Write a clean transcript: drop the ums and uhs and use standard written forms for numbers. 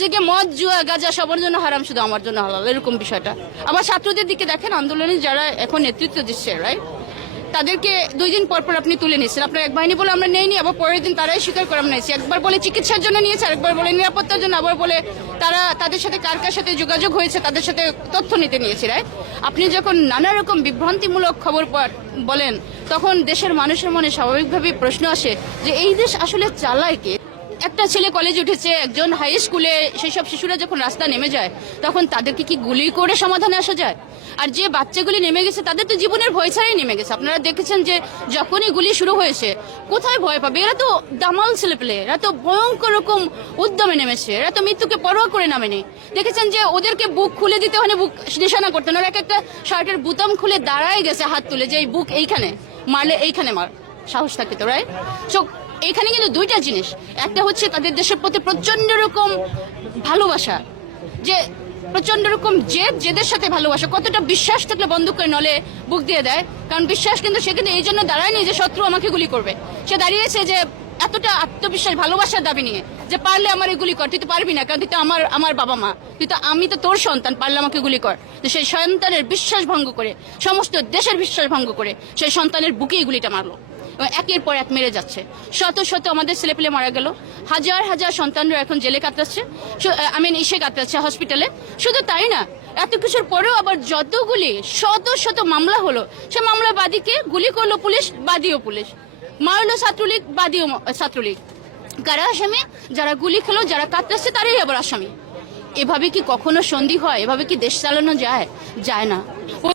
যে মদ জুয়া গাঁজা সবার জন্য হারাম, শুধু আমার জন্য হালাল, এরকম বিষয়টা। আবার ছাত্রদের দিকে দেখেন, আন্দোলনে যারা এখন নেতৃত্ব দিচ্ছে, রাইট, তাদেরকে 2 দিন পর পর আপনি তুলে নিচ্ছেন। আপনার এক বাহিনী বলে আমরা নেইনি, আবার পরের দিন তারাই স্বীকার করে আমরা নিয়েছি। একবার বলে চিকিৎসার জন্য নিয়েছে, আরেকবার বলে নিরাপত্তার জন্য, আবার বলে তাদের সাথে কার কার সাথে যোগাযোগ হয়েছে তাদের সাথে তথ্য নিতে নিয়েছি, রাইট। আপনি যখন নানা রকম বিভ্রান্তিমূলক খবর বলেন, তখন দেশের মানুষের মনে স্বাভাবিকভাবেই প্রশ্ন আসে যে এই দেশ আসলে চালায় কে? একটা ছেলে কলেজ উঠেছে, একজন হাই স্কুলে, সেই সব শিশুরা যখন রাস্তা নেমে যায়, তখন তাদেরকে কি গুলি করে সমাধানে আসা যায়? আর যে বাচ্চাগুলি নেমে গেছে তাদের তো জীবনের ভয় ছাড়াই নেমে গেছে। আপনারা দেখেছেন যে যখনই গুলি শুরু হয়েছে, কোথায় ভয় পাবে? এরা তো দামাল ছেলেপেলে, এরা তো ভয়ঙ্কর রকম উদ্যমে নেমেছে, এরা তো মৃত্যুকে পরোয়া করে নামেনি। দেখেছেন যে ওদেরকে বুক খুলে দিতে হলে বুক নিশানা করতেন, ওরা একটা শার্টের বুতাম খুলে দাঁড়ায় গেছে হাত তুলে, যে এই বুক এইখানে মারলে এইখানে মার, সাহস থাকে তো, রাইট। সো এখানে কিন্তু 2টা জিনিস, একটা হচ্ছে তাদের দেশের প্রতি প্রচন্ড রকম ভালোবাসা, যে প্রচন্ড রকম জেদের সাথে ভালোবাসা। কতটা বিশ্বাস থাকলে বন্দুকের নলে বুক দিয়ে দেয়, কারণ বিশ্বাস কিন্তু সে কিন্তু এই জন্য দাঁড়ায়নি যে শত্রু আমাকে গুলি করবে, সে দাঁড়িয়েছে যে এতটা আত্মবিশ্বাস ভালোবাসার দাবি নিয়ে, যে পারলে আমার এই গুলি কর, তুই তো পারবি না, কারণ তুই তো আমার বাবা মা, আমি তো তোর সন্তান, পারলে আমাকে গুলি কর। তো সেই সন্তানের বিশ্বাস ভঙ্গ করে, সমস্ত দেশের বিশ্বাস ভঙ্গ করে সেই সন্তানের বুকেই গুলিটা মারলো। একের পর এক মেরে যাচ্ছে, শত শত আমাদের ছেলেপেলে মারা গেল, হাজার হাজার সন্তানরা এখন জেলে কাটাচ্ছে, ইসে কাটাচ্ছে হসপিটালে। শুধু তাই না, এত কিছুর পরেও আবার যতগুলি শত শত মামলা হলো, সে মামলার বাদীকে গুলি করলো পুলিশ, বাদীও পুলিশ, মারলো ছাত্রলীগ, বাদীও ছাত্রলীগ। কারা আসামি? যারা গুলি খেলো, যারা কাটাচ্ছে তারাই আবার আসামি। এভাবে কি কখনো সন্ধি হয়? এভাবে কি দেশ চালানো যায়? যায় না।